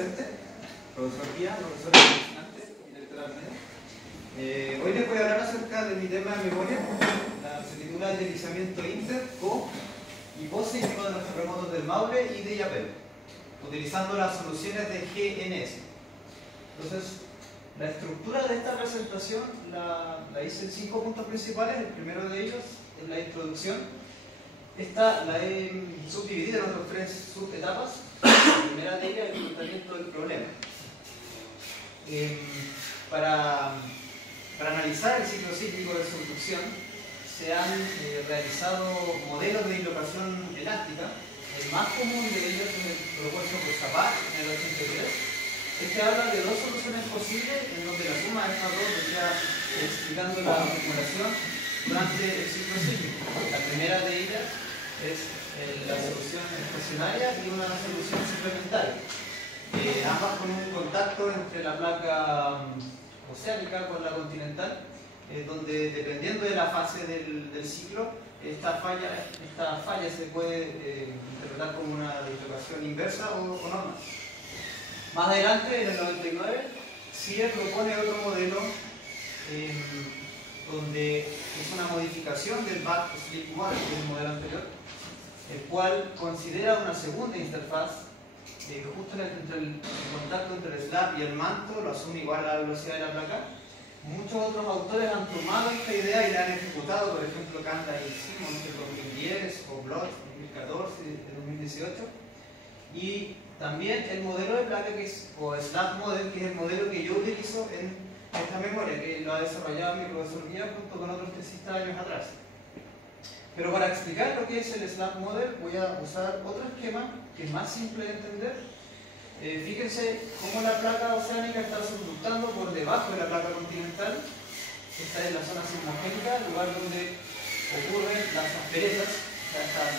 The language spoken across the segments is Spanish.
presente, profesor Pía, profesor antes, directora medio. Hoy les voy a hablar acerca de mi tema de memoria. Se titula Deslizamiento inter, co y post-sísmico de los terremotos del Maule y de Illapel, utilizando las soluciones de GNS. Entonces, la estructura de esta presentación la hice en 5 puntos principales. El primero de ellos es la introducción. Esta la he subdividido en otras 3 subetapas. La primera de ellas es el planteamiento del problema. Para analizar el ciclo sísmico de subducción se han realizado modelos de dislocación elástica. El más común de ellos es el propuesto por Zapat en el 83. Este habla de 2 soluciones posibles en donde la suma de estas dos vendría explicando la acumulación durante el ciclo sísmico. La primera de ellas es la solución estacionaria y una solución suplementaria. Ambas con un contacto entre la placa oceánica con la continental, donde dependiendo de la fase del ciclo, esta falla se puede interpretar como una dislocación inversa o normal. Más adelante, en el 99, CIE propone otro modelo donde es una modificación del back slip model, que es el modelo anterior, el cual considera una segunda interfaz justo entre el contacto entre el slab y el manto, lo asume igual a la velocidad de la placa. Muchos otros autores han tomado esta idea y la han ejecutado, por ejemplo Kanda y Simons en 2010, o Bloch en 2014, en 2018. Y también el modelo de placa, o slab model, que es el modelo que yo utilizo en esta memoria, que lo ha desarrollado mi profesor Díaz junto con otros tesistas años atrás. Pero para explicar lo que es el slab model voy a usar otro esquema que es más simple de entender. Fíjense cómo la placa oceánica está subductando por debajo de la placa continental. Esta es la zona sismogénica, el lugar donde ocurren las asperezas, estas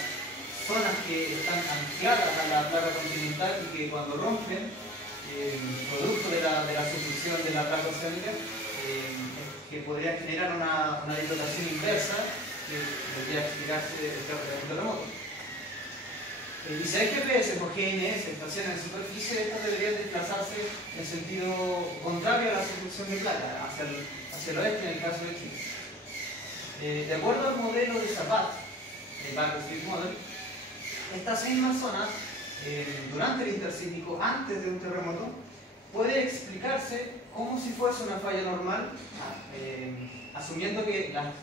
zonas que están ancladas a la placa continental y que cuando rompen, producto de la subducción de la placa oceánica, que podría generar una dislocación inversa que debería explicarse el terremoto. Y si hay GPS por GNS, estaciones en superficie, estas deberían desplazarse en sentido contrario a la subducción de placa, hacia el oeste en el caso de Chile. De acuerdo al modelo de Zapat, el Back Slip Model, estas mismas zonas, durante el intersísmico, antes de un terremoto, puede explicarse como si fuese una falla normal, asumiendo que las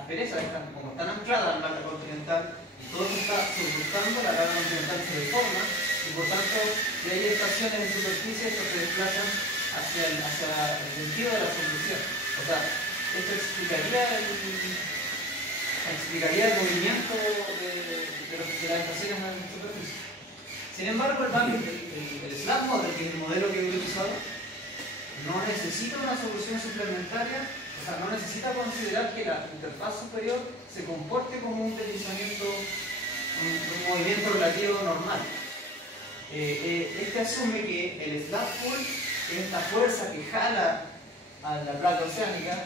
asperezas como están ancladas en la placa continental y todo está subductando, la placa continental se deforma y por tanto, si hay estaciones en superficie, estos se desplazan hacia el sentido de la subducción. O sea, esto explicaría el movimiento de las estaciones en superficie. Sin embargo, el slab model, que es el modelo que he utilizado, no necesita una solución suplementaria, o sea, no necesita considerar que la interfaz superior se comporte como un deslizamiento, un movimiento relativo normal. Este asume que el slab pull es esta fuerza que jala a la placa oceánica,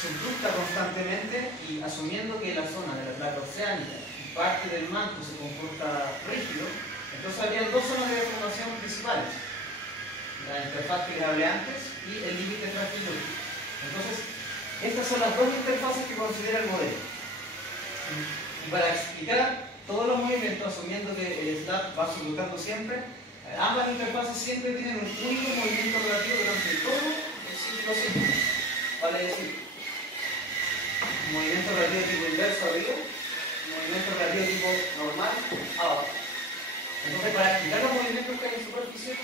subducta constantemente y asumiendo que la zona de la placa oceánica y parte del manto se comporta rígido, entonces habría 2 zonas de deformación principales: la interfaz que les hablé antes y el límite frágil. Entonces, estas son las 2 interfaces que considera el modelo. Y para explicar todos los movimientos, asumiendo que el slab va subductando siempre, ambas interfaces siempre tienen un único movimiento relativo durante todo el ciclo sísmico. Vale decir, un movimiento relativo tipo inverso arriba, un movimiento relativo tipo normal abajo. Entonces, para explicar los movimientos que hay en superficie,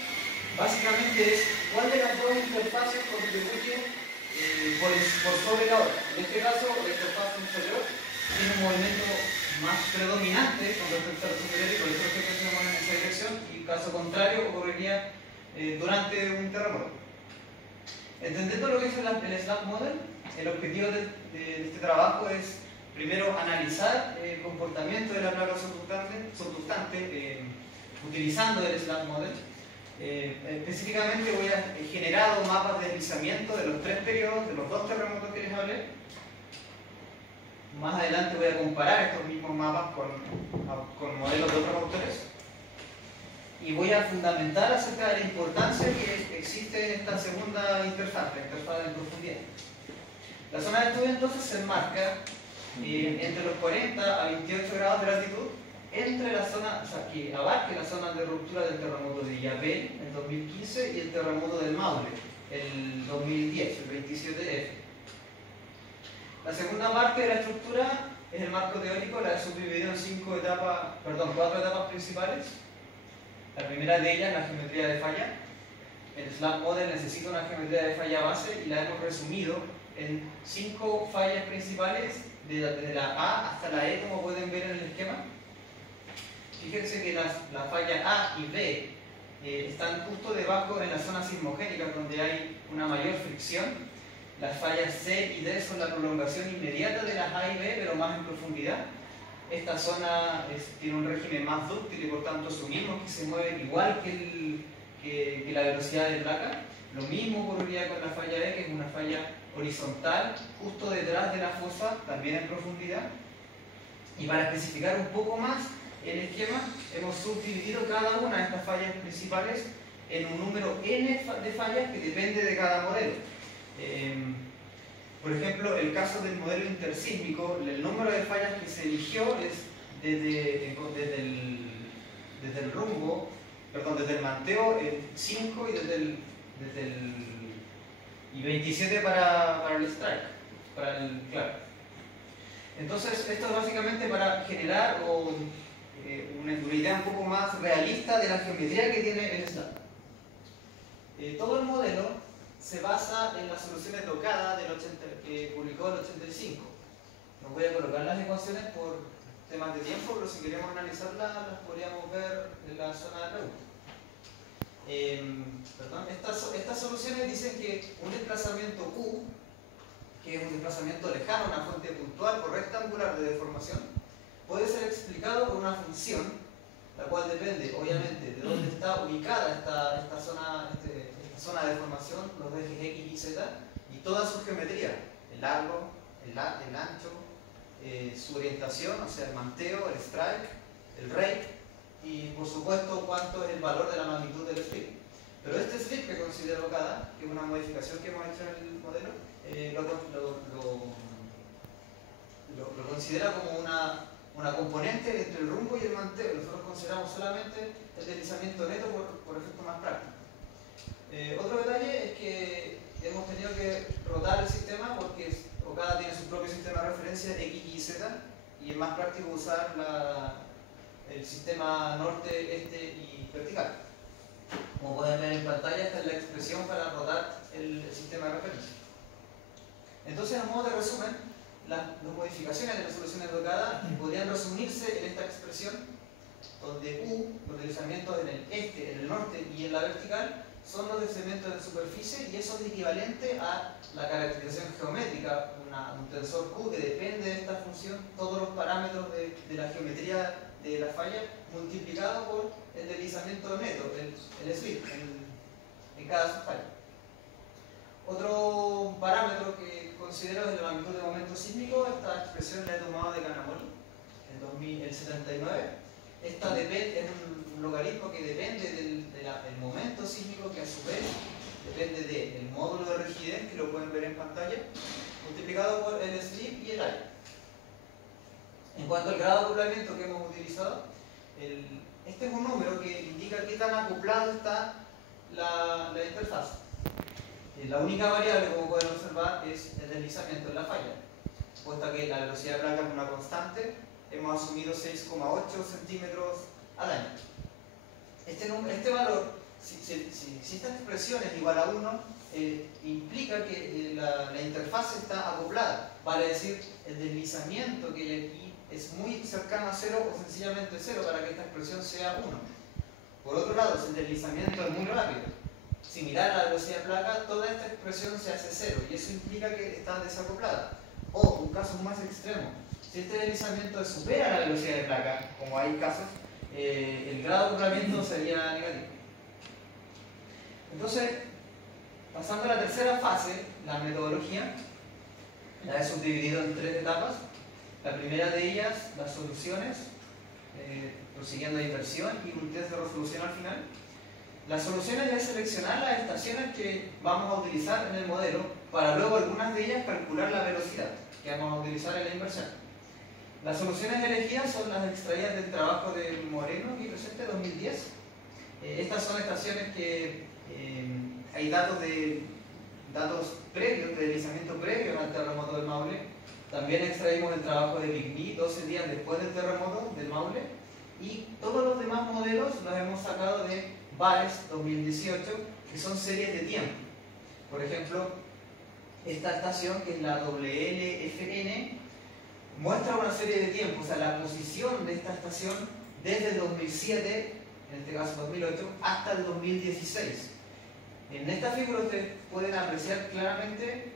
básicamente es cuál de las 2 interfaces contribuye por sobre la otra. En este caso, la interfaz inferior tiene un movimiento más predominante con respecto a la superior y por eso es que se mueve en esa dirección, y el caso contrario ocurriría durante un terremoto. Entendiendo lo que es el slab model, el objetivo de este trabajo es primero analizar el comportamiento de la placa subductante utilizando el slab model. Específicamente he generado mapas de deslizamiento de los 3 periodos, de los 2 terremotos que les hablé. Más adelante voy a comparar estos mismos mapas con modelos de otros autores. y voy a fundamentar acerca de la importancia que existe en esta segunda interfaz, la interfaz en profundidad. La zona de estudio entonces se enmarca entre los 40 a 28 grados de latitud, entre la zona, o sea, que abarque la zona de ruptura del terremoto de Yabel en 2015 y el terremoto del Maule el 2010, el 27F. La segunda parte de la estructura es el marco teórico, la he subdividido en 4 etapas principales. La primera de ellas es la geometría de falla. El slab model necesita una geometría de falla base y la hemos resumido en 5 fallas principales, desde la A hasta la E, como pueden ver en el esquema. Fíjense que la falla A y B están justo debajo en la zona sismogénica, donde hay una mayor fricción. Las fallas C y D son la prolongación inmediata de las A y B, pero más en profundidad. Esta zona tiene un régimen más dúctil y por tanto asumimos que se mueve igual que la velocidad de placa. Lo mismo ocurriría con la falla E, que es una falla horizontal, justo detrás de la fosa, también en profundidad. Y para especificar un poco más el esquema, hemos subdividido cada una de estas fallas principales en un número n de fallas que depende de cada modelo. Por ejemplo, el caso del modelo intersísmico, el número de fallas que se eligió es desde el rumbo, perdón, desde el manteo, el 5 y y 27 para el strike, para el claro. Entonces, esto es básicamente para generar una idea un poco más realista de la geometría que tiene el slab. Todo el modelo se basa en las soluciones locadas que publicó el 85. No voy a colocar las ecuaciones por temas de tiempo, pero si queremos analizarlas, las podríamos ver en la zona de preguntas. Estas soluciones dicen que un desplazamiento Q, que es un desplazamiento lejano a una fuente puntual o rectangular de deformación, puede ser explicado por una función, la cual depende, obviamente, de dónde está ubicada esta zona de deformación, los ejes X y Z, y toda su geometría, el largo, el ancho, su orientación, o sea, el manteo, el strike, el rake, y por supuesto cuánto es el valor de la magnitud del slip. Pero este slip que considera Okada, que es una modificación que hemos hecho en el modelo, lo considera como una componente entre el rumbo y el manteo. Nosotros consideramos solamente el deslizamiento neto por efecto más práctico. Otro detalle es que hemos tenido que rotar el sistema porque Okada tiene su propio sistema de referencia X, Y, Z, y es más práctico usar el sistema norte, este y vertical. Como pueden ver en pantalla, esta es la expresión para rotar el sistema de referencia. Entonces, a modo de resumen, las modificaciones de las soluciones de Okada podrían resumirse en esta expresión, donde U, los deslizamientos en el este, en el norte y en la vertical, son los deslizamientos de superficie, y eso es equivalente a la caracterización geométrica, un tensor Q que depende de esta función, todos los parámetros de la geometría de la falla multiplicado por el deslizamiento neto, el slip, en cada falla. Otro parámetro que considero es la magnitud de momento sísmico. Esta expresión la he tomado de Kanamori en el 79. Esta es un logaritmo que depende del momento sísmico, que a su vez depende del módulo de rigidez, que lo pueden ver en pantalla, multiplicado por el slip y el aire. En cuanto al grado de acoplamiento que hemos utilizado, este es un número que indica qué tan acoplado está la interfaz. La única variable, como pueden observar, es el deslizamiento en la falla. Puesto que la velocidad de placa es una constante, hemos asumido 6,8 centímetros al año. Este valor, si esta expresión es igual a 1, implica que la interfaz está acoplada. Vale decir, el deslizamiento que hay aquí es muy cercano a 0 o sencillamente 0 para que esta expresión sea 1. Por otro lado, si el deslizamiento es muy rápido, similar a la velocidad de placa, toda esta expresión se hace 0 y eso implica que está desacoplada. O, un caso más extremo, si este deslizamiento supera la velocidad de placa, como hay casos, el grado de acoplamiento sería negativo. Entonces, pasando a la tercera fase, la metodología, la he subdividido en 3 etapas. La primera de ellas, las soluciones. prosiguiendo a inversión y un test de resolución al final. La solución es seleccionar las estaciones que vamos a utilizar en el modelo para luego algunas de ellas calcular la velocidad que vamos a utilizar en la inversión. Las soluciones elegidas son las extraídas del trabajo de Moreno y Presente 2010. Estas son estaciones que hay datos previos, de deslizamiento previo al terremoto del Maule. También extraímos el trabajo de Bigny 12 días después del terremoto del Maule. Y todos los demás modelos los hemos sacado de VAES 2018, que son series de tiempo. Por ejemplo, esta estación, que es la WLFN, muestra una serie de tiempos, o sea, la posición de esta estación desde el 2007, en este caso 2008, hasta el 2016. En esta figura ustedes pueden apreciar claramente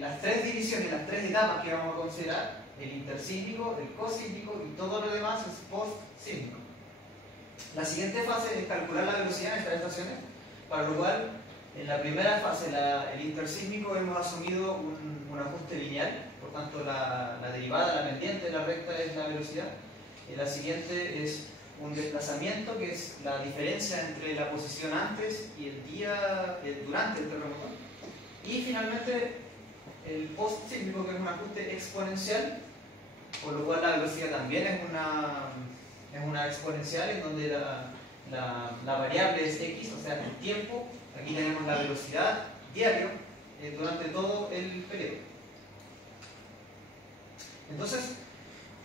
las tres divisiones, las tres etapas que vamos a considerar: el intersísmico, el cosísmico y todo lo demás es postsísmico. La siguiente fase es calcular la velocidad en estas estaciones, para lo cual en la primera fase, el intersísmico, hemos asumido un ajuste lineal, por tanto la derivada, la pendiente de la recta es la velocidad. La siguiente es un desplazamiento, que es la diferencia entre la posición antes y durante el terremoto. Y finalmente el postsísmico, que es un ajuste exponencial, por lo cual la velocidad también es una exponencial, en donde la variable es x, o sea, el tiempo. Aquí tenemos la velocidad diario durante todo el periodo. Entonces,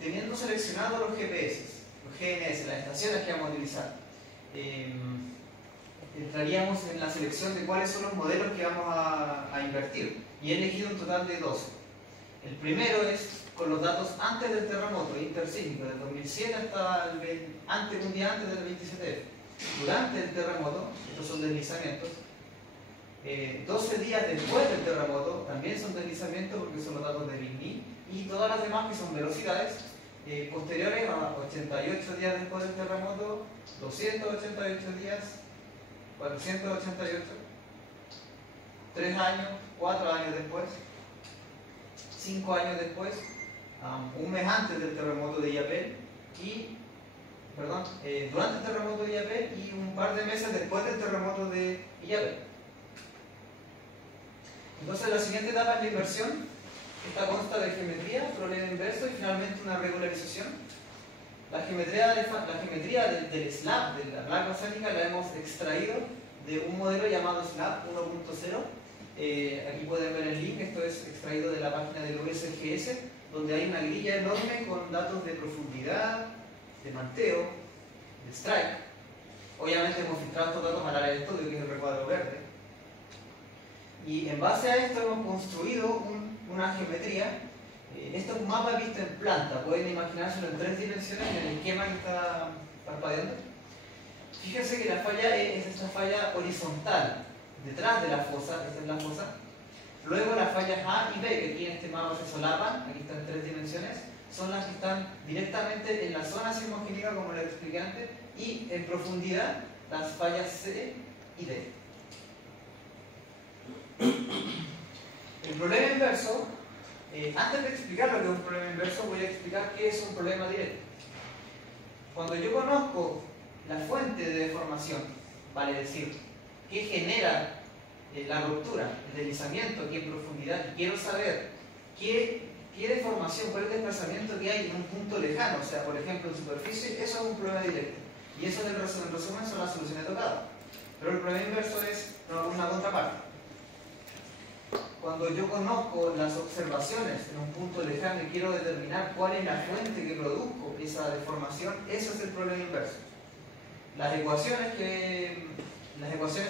teniendo seleccionado los GPS, los GNS, las estaciones que vamos a utilizar, entraríamos en la selección de cuáles son los modelos que vamos a invertir. Y he elegido un total de 12. El primero es con los datos antes del terremoto intersísmico, del 2007 hasta un día antes del 27F. Durante el terremoto, estos son deslizamientos. 12 días después del terremoto, también son deslizamientos porque son los datos de Bigny. Y todas las demás, que son velocidades, posteriores a 88 días después del terremoto, 288 días, 488, 3 años, 4 años después, 5 años después, un mes antes del terremoto de Illapel, durante el terremoto de Illapel y un par de meses después del terremoto de Illapel. Entonces, la siguiente etapa es la inversión. Esta consta de geometría, problema inverso y finalmente una regularización. La geometría del SLAB, de la placa oceánica, la hemos extraído de un modelo llamado SLAB 1.0. Aquí pueden ver el link. Esto es extraído de la página del USGS, donde hay una grilla enorme con datos de profundidad, de manteo, de strike. Obviamente hemos filtrado estos datos al área de estudio, que es el recuadro verde. Y en base a esto hemos construido una geometría. Esto es un mapa visto en planta. Pueden imaginárselo en 3 dimensiones en el esquema que está parpadeando. Fíjense que la falla es esta falla horizontal, detrás de la fosa. Esta es la fosa. Luego las fallas A y B, que aquí en este mapa se solapan, aquí están en 3 dimensiones, son las que están directamente en la zona sismogénica, como les expliqué antes, y en profundidad las fallas C y D. El problema inverso, antes de explicar lo que es un problema inverso, voy a explicar qué es un problema directo. Cuando yo conozco la fuente de deformación, vale decir, qué genera la ruptura, el deslizamiento aquí en profundidad, y quiero saber qué deformación, cuál es el desplazamiento que hay en un punto lejano, o sea, por ejemplo, en superficie, eso es un problema directo. Y eso en resumen son las soluciones tocadas. Pero el problema inverso es una contraparte. Cuando yo conozco las observaciones en un punto lejano y quiero determinar cuál es la fuente que produjo esa deformación, eso es el problema inverso. Las ecuaciones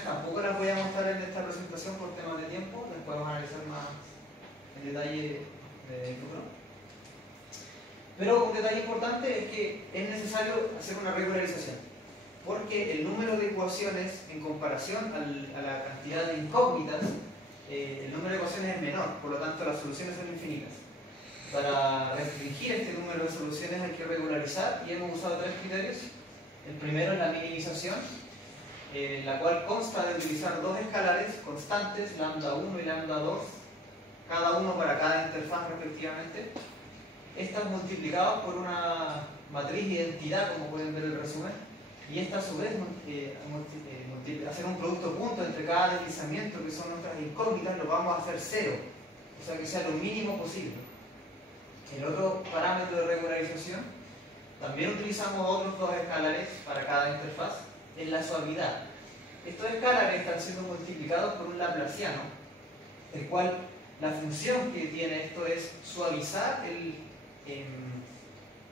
tampoco las voy a mostrar en esta presentación por temas de tiempo, las podemos analizar más en detalle en futuro. Pero un detalle importante es que es necesario hacer una regularización, porque el número de ecuaciones en comparación a la cantidad de incógnitas, el número de ecuaciones es menor, por lo tanto las soluciones son infinitas. Para restringir este número de soluciones hay que regularizar, y hemos usado 3 criterios. El primero es la minimización, la cual consta de utilizar 2 escalares constantes, lambda 1 y lambda 2, cada uno para cada interfaz respectivamente. Estas multiplicadas por una matriz identidad, como pueden ver en el resumen, y esta a su vez hacer un producto punto entre cada deslizamiento, que son nuestras incógnitas, lo vamos a hacer cero, o sea que sea lo mínimo posible. El otro parámetro de regularización, también utilizamos otros dos escalares para cada interfaz, es la suavidad. Estos escalares están siendo multiplicados por un laplaciano, el cual la función que tiene esto es suavizar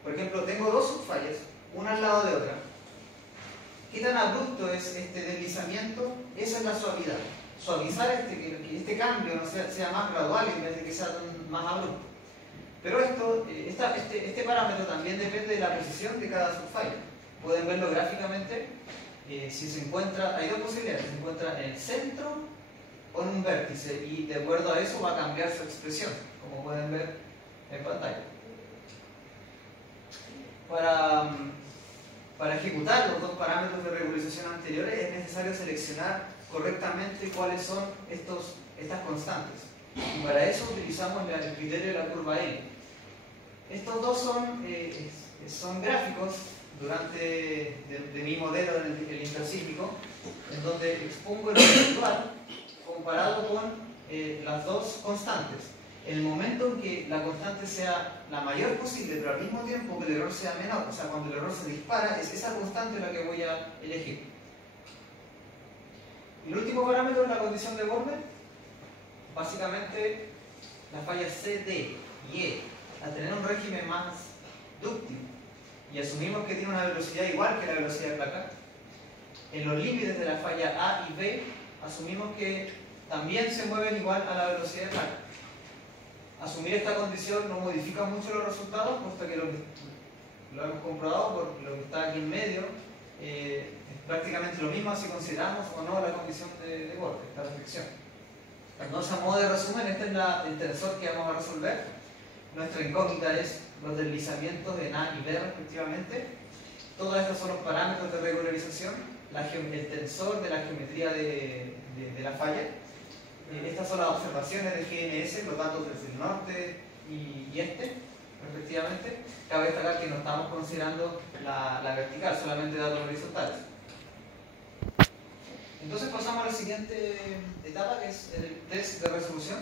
por ejemplo, tengo dos subfallas, una al lado de otra. ¿Qué tan abrupto es este deslizamiento? Esa es la suavidad. Suavizar que este cambio no sea más gradual en vez de que sea más abrupto. Pero este parámetro también depende de la posición de cada subfalla. Pueden verlo gráficamente. Si se encuentra, hay dos posibilidades: se encuentra en el centro o en un vértice, y de acuerdo a eso va a cambiar su expresión, como pueden ver en pantalla. Para ejecutar los dos parámetros de regularización anteriores es necesario seleccionar correctamente cuáles son estas constantes. Y para eso utilizamos el criterio de la curva L. Estos dos son gráficos de mi modelo del intersísmico, en donde expongo el residual comparado con las dos constantes. En el momento en que la constante sea la mayor posible, pero al mismo tiempo que el error sea menor, o sea, cuando el error se dispara, es esa constante la que voy a elegir. El último parámetro es la condición de borde. Básicamente, las fallas C, D y E, al tener un régimen más dúctil, y asumimos que tiene una velocidad igual que la velocidad de placa, en los límites de la falla A y B, asumimos que también se mueven igual a la velocidad de placa. Asumir esta condición no modifica mucho los resultados, puesto que lo hemos comprobado por lo que está aquí en medio, es prácticamente lo mismo si consideramos o no la condición de borde, esta restricción. Entonces, a modo de resumen, este es el tensor que vamos a resolver. Nuestra incógnita es los deslizamientos en A y B respectivamente. Todos estos son los parámetros de regularización, el tensor de la geometría de la falla. Estas son las observaciones de GNS, los datos desde el norte y este, respectivamente. Cabe destacar que no estamos considerando la vertical, solamente datos horizontales. Entonces pasamos a la siguiente etapa, que es el test de resolución.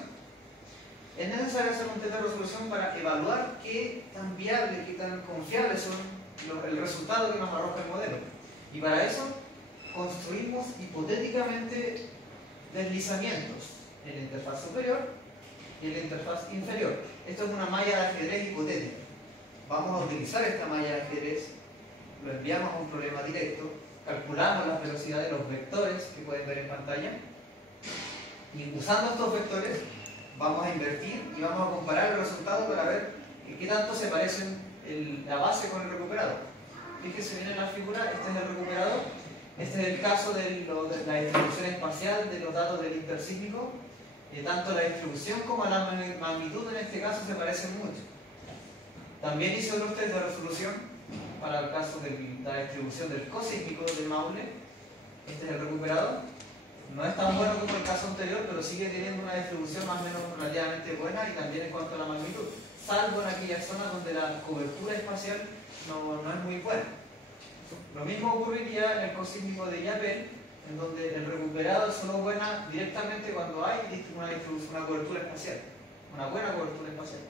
Es necesario hacer un test de resolución para evaluar qué tan viable, qué tan confiable son el resultado que nos arroja el modelo. Y para eso construimos hipotéticamente deslizamientos en la interfaz superior y en la interfaz inferior. Esto es una malla de ajedrez hipotética. Vamos a utilizar esta malla de ajedrez, lo enviamos a un problema directo, calculamos las velocidades de los vectores que pueden ver en pantalla, y usando estos vectores vamos a invertir y vamos a comparar el resultado para ver qué tanto se parecen la base con el recuperado. Fíjense bien en la figura, este es el recuperado, este es el caso de la distribución espacial de los datos del intersísmico. Tanto la distribución como la magnitud en este caso se parecen mucho. También hice otros test de resolución para el caso de la distribución del cosísmico del Maule. Este es el recuperado. No es tan bueno como el caso anterior, pero sigue teniendo una distribución más o menos relativamente buena, y también en cuanto a la magnitud, salvo en aquellas zonas donde la cobertura espacial no es muy buena. Lo mismo ocurriría en el cosísmico de Yapel, en donde el recuperado es solo buena directamente cuando hay una cobertura espacial, una buena cobertura espacial.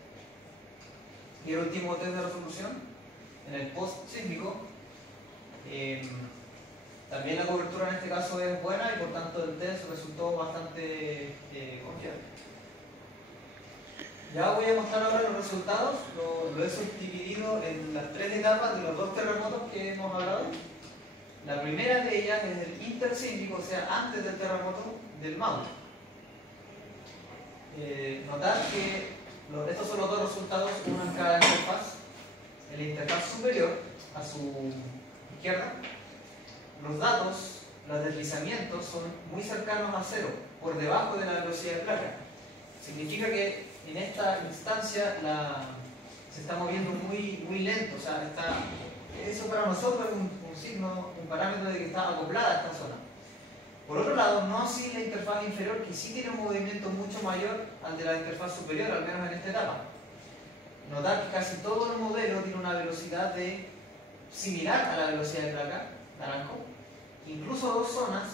Y el último test de resolución, en el post-sísmico, también la cobertura en este caso es buena, y por tanto el test resultó bastante confiable. Ya voy a mostrar ahora los resultados. Lo he subdividido en las tres etapas de los dos terremotos que hemos hablado. La primera de ellas es el intersísmico, o sea, antes del terremoto del Maule. Notar que estos son los dos resultados, uno en cada interfaz. En la interfaz superior, a su izquierda, los datos, los deslizamientos son muy cercanos a cero, por debajo de la velocidad de placa. Significa que en esta instancia se está moviendo muy lento, o sea, eso para nosotros es un signo, un parámetro de que está acoplada esta zona. Por otro lado, no así la interfaz inferior, que sí tiene un movimiento mucho mayor al de la interfaz superior, al menos en esta etapa. Notar que casi todo el modelo tiene una velocidad de similar a la velocidad de placa, naranjo. Incluso dos zonas,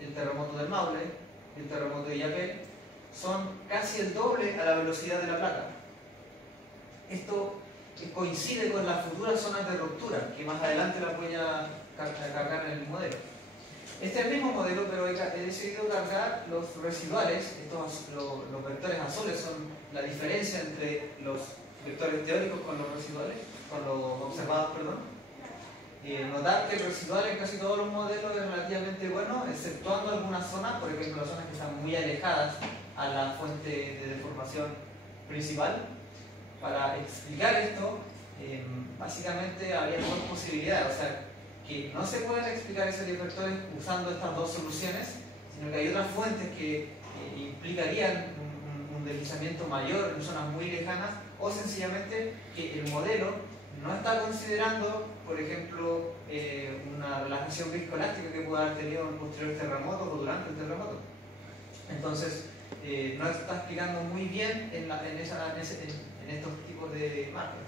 el terremoto del Maule y el terremoto de Illapel, son casi el doble a la velocidad de la placa. Esto coincide con las futuras zonas de ruptura, que más adelante las voy a cargar en el modelo. Este es el mismo modelo, pero he decidido cargar los residuales. Los vectores azules son la diferencia entre los vectores teóricos con los residuales, con los observados, perdón. Notar que el residual en casi todos los modelos es relativamente bueno, exceptuando algunas zonas, por ejemplo las zonas que están muy alejadas a la fuente de deformación principal. Para explicar esto, básicamente había dos posibilidades, o sea, que no se pueden explicar esos vectores usando estas dos soluciones, sino que hay otras fuentes que implicarían un deslizamiento mayor en zonas muy lejanas, o sencillamente que el modelo no está considerando, por ejemplo, una relajación viscoelástica que pueda haber tenido en posteriores terremotos o durante el terremoto. Entonces, no está explicando muy bien en estos tipos de marcas.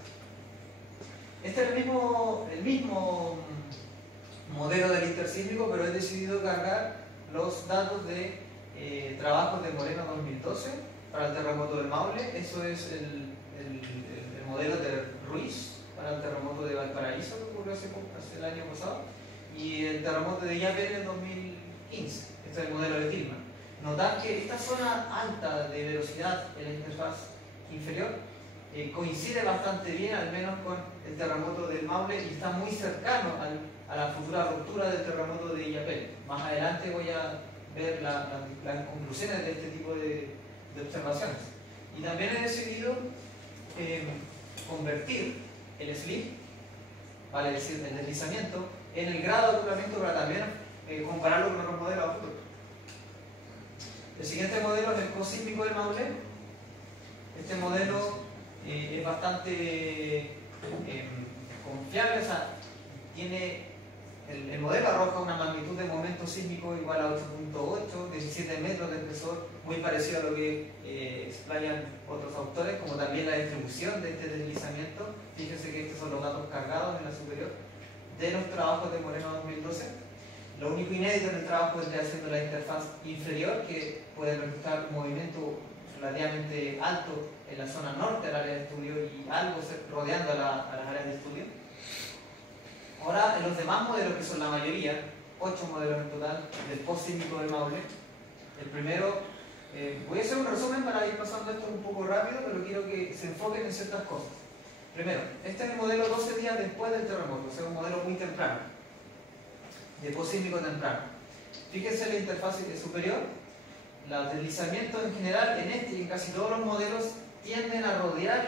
Este es el mismo modelo del intersísmico, pero he decidido cargar los datos de trabajos de Moreno 2012 para el terremoto del Maule. Eso es el modelo de Ruiz para el terremoto de Valparaíso que ocurrió hace el año pasado, y el terremoto de Illapel en 2015. Este es el modelo de Tillman. Notar que esta zona alta de velocidad en la interfaz inferior coincide bastante bien, al menos con el terremoto del Maule, y está muy cercano a la futura ruptura del terremoto de Illapel. Más adelante voy a ver las conclusiones de este tipo de observaciones. Y también he decidido convertir el slip, vale decir, el deslizamiento, en el grado de acoplamiento para también compararlo con otros modelos a futuro. El siguiente modelo es el cosísmico del Maule. Este modelo es bastante confiable, o sea, el modelo arroja una magnitud de momento sísmico igual a 8.8, 17 metros de espesor, muy parecido a lo que explayan otros autores, como también la distribución de este deslizamiento. Fíjense que estos son los datos cargados en la superior de los trabajos de Moreno 2012. Lo único inédito en el trabajo es haciendo la interfaz inferior, que puede registrar un movimiento relativamente alto en la zona norte del área de estudio y algo rodeando a las áreas de estudio. Ahora, en los demás modelos, que son la mayoría, 8 modelos en total, del postsísmico del Maule, el primero, voy a hacer un resumen para ir pasando esto un poco rápido, pero quiero que se enfoquen en ciertas cosas. Primero, este es el modelo 12 días después del terremoto, o sea, un modelo muy temprano, de postsísmico temprano. Fíjense en la interfaz superior, los deslizamientos en general en este y en casi todos los modelos tienden a rodear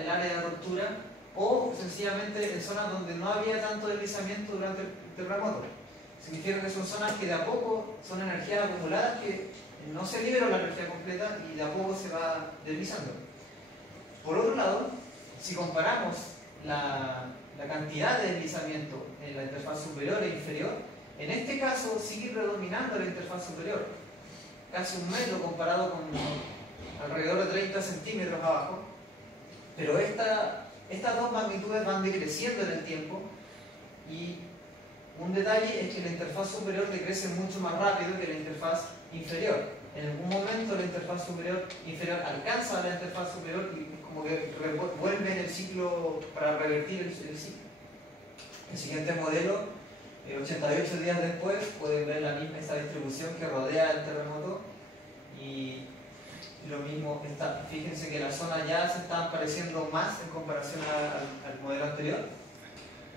el área de ruptura, o sencillamente en zonas donde no había tanto deslizamiento durante el terremoto. Significa que son zonas que de a poco son energías acumuladas que no se liberó la energía completa y de a poco se va deslizando. Por otro lado, si comparamos la cantidad de deslizamiento en la interfaz superior e inferior, en este caso sigue predominando la interfaz superior, casi 1 metro comparado con alrededor de 30 centímetros abajo, pero estas dos magnitudes van decreciendo en el tiempo, y un detalle es que la interfaz superior decrece mucho más rápido que la interfaz inferior. En algún momento la interfaz inferior alcanza a la interfaz superior y como que vuelve en el ciclo para revertir el ciclo. El siguiente modelo, 88 días después, pueden ver esa distribución que rodea el terremoto, y lo mismo, fíjense que las zonas ya se están pareciendo más en comparación al modelo anterior.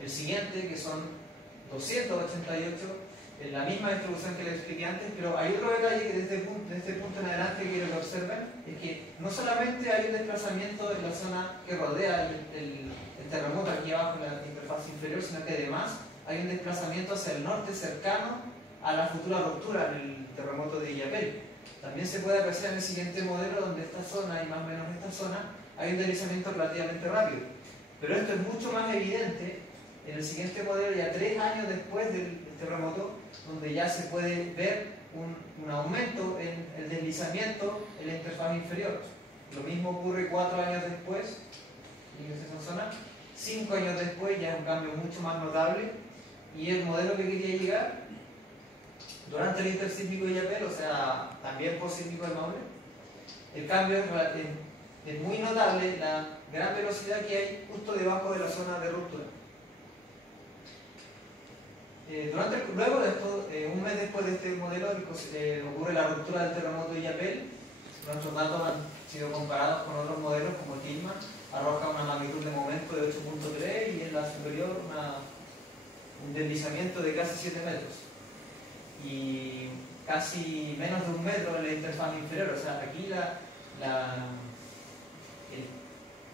El siguiente, que son 288, es la misma distribución que les expliqué antes, pero hay otro detalle que desde este punto en adelante quiero que observen, es que no solamente hay un desplazamiento en la zona que rodea el terremoto aquí abajo en la interfaz inferior, sino que además hay un desplazamiento hacia el norte cercano a la futura ruptura del terremoto de Illapel. También se puede apreciar en el siguiente modelo, donde esta zona y más o menos esta zona hay un deslizamiento relativamente rápido. Pero esto es mucho más evidente en el siguiente modelo, ya 3 años después del terremoto, donde ya se puede ver un aumento en el deslizamiento en la interfaz inferior. Lo mismo ocurre 4 años después, fíjense esa zona, 5 años después ya es un cambio mucho más notable, y el modelo que quería llegar durante el intersísmico de Illapel, o sea, también postsísmico del Maule, el cambio es muy notable, la gran velocidad que hay justo debajo de la zona de ruptura. Luego de esto, un mes después de este modelo, ocurre la ruptura del terremoto de Illapel. Nuestros datos han sido comparados con otros modelos como Tillman, arroja una magnitud de momento de 8.3 y en la superior un deslizamiento de casi 7 metros y casi menos de 1 metro en la interfaz inferior. O sea, aquí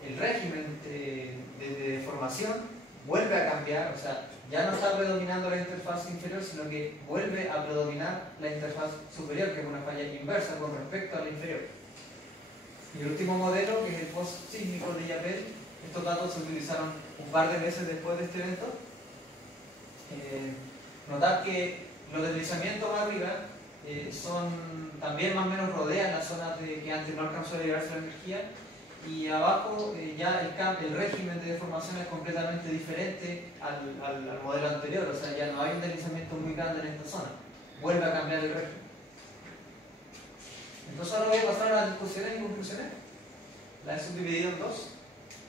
el régimen de deformación vuelve a cambiar, o sea, ya no está predominando la interfaz inferior, sino que vuelve a predominar la interfaz superior, que es una falla inversa con respecto a la inferior. Y el último modelo, que es el post-sísmico de Illapel, estos datos se utilizaron un par de meses después de este evento. Notar que los deslizamientos arriba también más o menos rodean las zonas que antes no alcanzó a liberarse la energía, y abajo ya el régimen de deformación es completamente diferente al modelo anterior, o sea, ya no hay un deslizamiento muy grande en esta zona, vuelve a cambiar el régimen. Entonces ahora voy a pasar a las discusiones y conclusiones. Las he subdividido en dos.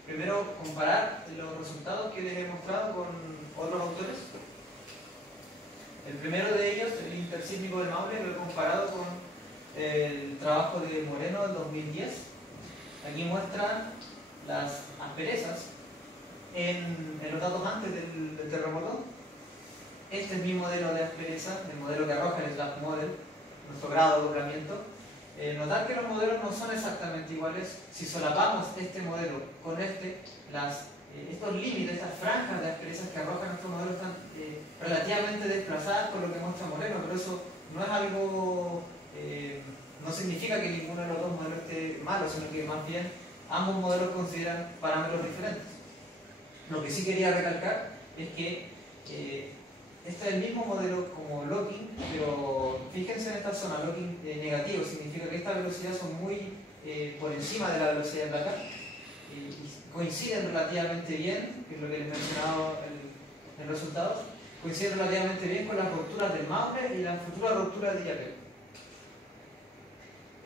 Primero, comparar los resultados que les he mostrado con otros autores. El primero de ellos, el intersísmico del Maule, lo he comparado con el trabajo de Moreno del 2010. Aquí muestran las asperezas en los datos antes del terremoto. Este es mi modelo de aspereza, el modelo que arroja el SLAP model, nuestro grado de doblamiento. Notar que los modelos no son exactamente iguales. Si solapamos este modelo con estos límites, estas franjas de asperezas que arrojan nuestro modelo están relativamente desplazadas por lo que muestra Moreno, pero eso no es algo, no significa que ninguno de los dos modelos esté malo, sino que más bien ambos modelos consideran parámetros diferentes. Lo que sí quería recalcar es que este es el mismo modelo como locking, pero fíjense en esta zona, locking negativo, significa que estas velocidades son muy por encima de la velocidad de acá, y coinciden relativamente bien, que es lo que les mencionaba en resultados, coinciden relativamente bien con las rupturas del Maule y la futura ruptura de Illapel.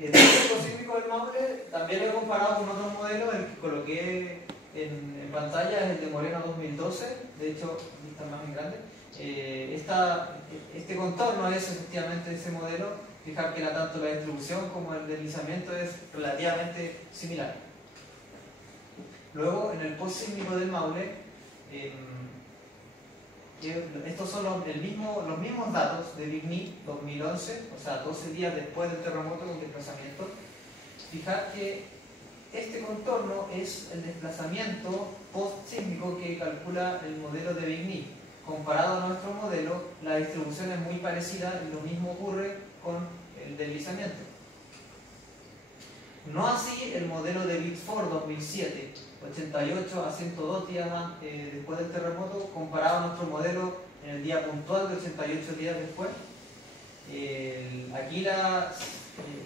El modelo sísmico del Maule también lo he comparado con otros modelos, el que coloqué en pantalla es el de Moreno 2012, de hecho, está más en grande. Este contorno es efectivamente ese modelo. Fijar que tanto la distribución como el deslizamiento es relativamente similar. Luego, en el post-sísmico del Maule, estos son los mismos datos de Bigny 2011, o sea, 12 días después del terremoto con desplazamiento. Fijar que este contorno es el desplazamiento post-sísmico que calcula el modelo de Bigny. Comparado a nuestro modelo, la distribución es muy parecida y lo mismo ocurre con el deslizamiento. No así el modelo de Biddeford 2007, 88 a 102 días después del terremoto, comparado a nuestro modelo en el día puntual de 88 días después. Aquí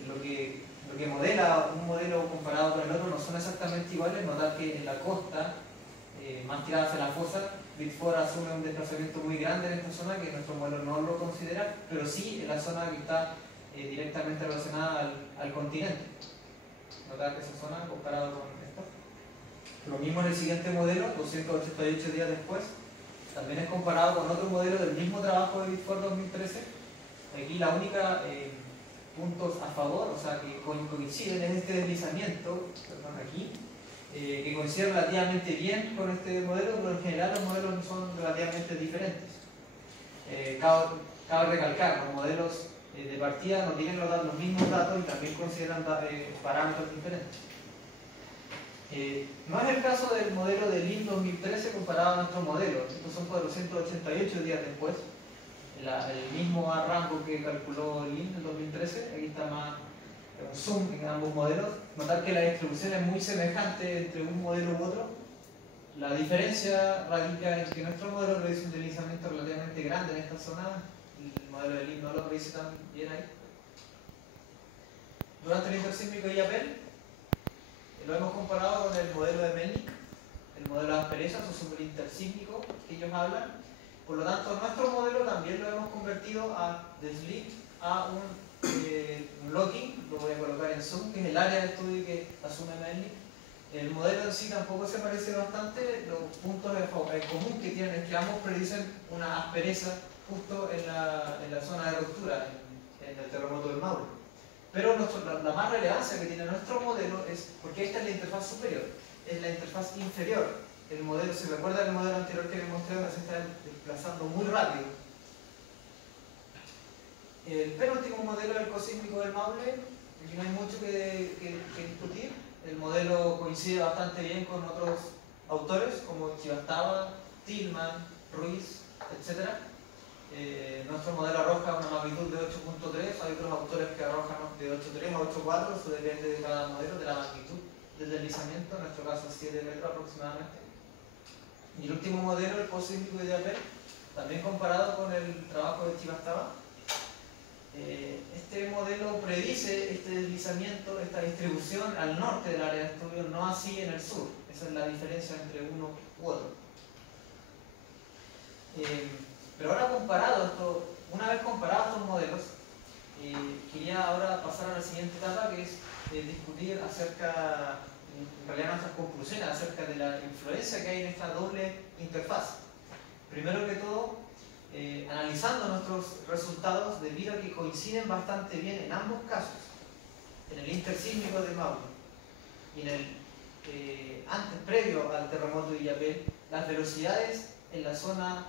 lo que modela un modelo comparado con el otro no son exactamente iguales. Notar que en la costa, más tirada hacia la fosa, Biddeford asume un desplazamiento muy grande en esta zona que nuestro modelo no lo considera, pero sí en la zona que está directamente relacionada al continente. Notar que esa zona comparado con esto. Lo mismo en el siguiente modelo, 288 días después, también es comparado con otro modelo del mismo trabajo de Biddeford 2013. Aquí la única puntos a favor, o sea que coinciden en este deslizamiento, perdón, aquí, que coincide relativamente bien con este modelo, pero en general los modelos son relativamente diferentes. Cabe recalcar, los modelos de partida no tienen los mismos datos y también consideran parámetros diferentes. No es el caso del modelo de Lynn 2013 comparado a nuestro modelo. Estos son 488 días después. El mismo rango que calculó Lynn en 2013, aquí está más un zoom en ambos modelos. Notar que la distribución es muy semejante entre un modelo u otro. La diferencia radica en que nuestro modelo predice un deslizamiento relativamente grande en esta zona y el modelo de Lynn no lo predice tan bien ahí. Durante el intersísmico de Illapel lo hemos comparado con el modelo de Melnick, el modelo de asperezas o super intersísmico que ellos hablan. Por lo tanto, nuestro modelo también lo hemos convertido de SLIP a un locking, lo voy a colocar en zoom, que es el área de estudio que asume Melnik. El modelo en sí tampoco se parece bastante, los puntos en común que tienen es que ambos predicen una aspereza justo en la zona de ruptura, en el terremoto del Maule. Pero la más relevancia que tiene nuestro modelo es, porque esta es la interfaz superior, es la interfaz inferior. El modelo, ¿se recuerda del modelo anterior que les mostré donde se está desplazando muy rápido? El penúltimo modelo del cosísmico del Maule, aquí no hay mucho que discutir. El modelo coincide bastante bien con otros autores como Chivastava, Tillman, Ruiz, etc. Nuestro modelo arroja una magnitud de 8.3, hay otros autores que arrojan de 8.3 a 8.4, eso depende de cada modelo, de la magnitud del deslizamiento, en nuestro caso es 7 metros aproximadamente. Y el último modelo, el cosísmico de IAPEL, también comparado con el trabajo de Chivastava, este modelo predice este deslizamiento, esta distribución al norte del área de estudio, no así en el sur. Esa es la diferencia entre uno u otro. Pero ahora una vez comparados estos modelos, quería ahora pasar a la siguiente etapa, que es discutir acerca, en realidad nuestras conclusiones acerca de la influencia que hay en esta doble interfaz. Primero que todo, analizando nuestros resultados, debido a que coinciden bastante bien en ambos casos, en el intersísmico de Maule y en el previo al terremoto de Illapel, las velocidades en la zona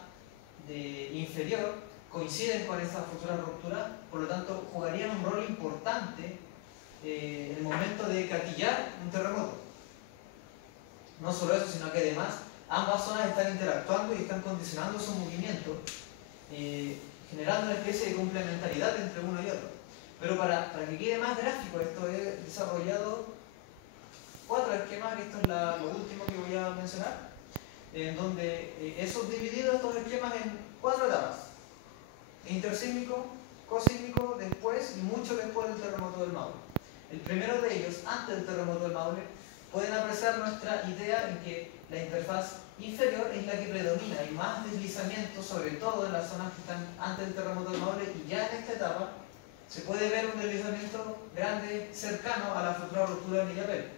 inferior coinciden con esta futura ruptura, por lo tanto jugarían un rol importante en el momento de gatillar un terremoto. No solo eso, sino que además ambas zonas están interactuando y están condicionando su movimiento, generando una especie de complementariedad entre uno y otro. Pero para que quede más gráfico esto, he desarrollado 4 esquemas, que esto es lo último que voy a mencionar, en donde he subdividido estos esquemas en 4 etapas: intersísmico, cosísmico, después y mucho después del terremoto del Maule. El primero de ellos, antes del terremoto del Maule, pueden apreciar nuestra idea en que la interfaz inferior es la que predomina, hay más deslizamiento, sobre todo en las zonas que están antes del terremoto del Maule, y ya en esta etapa se puede ver un deslizamiento grande cercano a la futura ruptura de Illapel.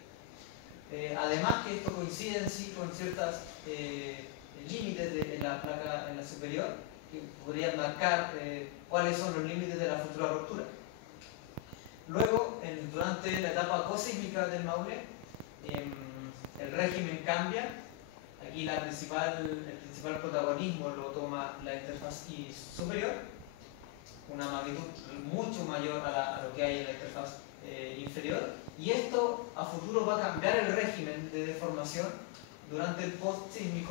Además que esto coincide en sí con ciertos límites en la placa en la superior, que podrían marcar cuáles son los límites de la futura ruptura. Luego, durante la etapa cosísmica del Maule, el régimen cambia. Aquí el principal protagonismo lo toma la interfaz superior, una magnitud mucho mayor a lo que hay en la interfaz inferior, y esto a futuro va a cambiar el régimen de deformación durante el post-sísmico.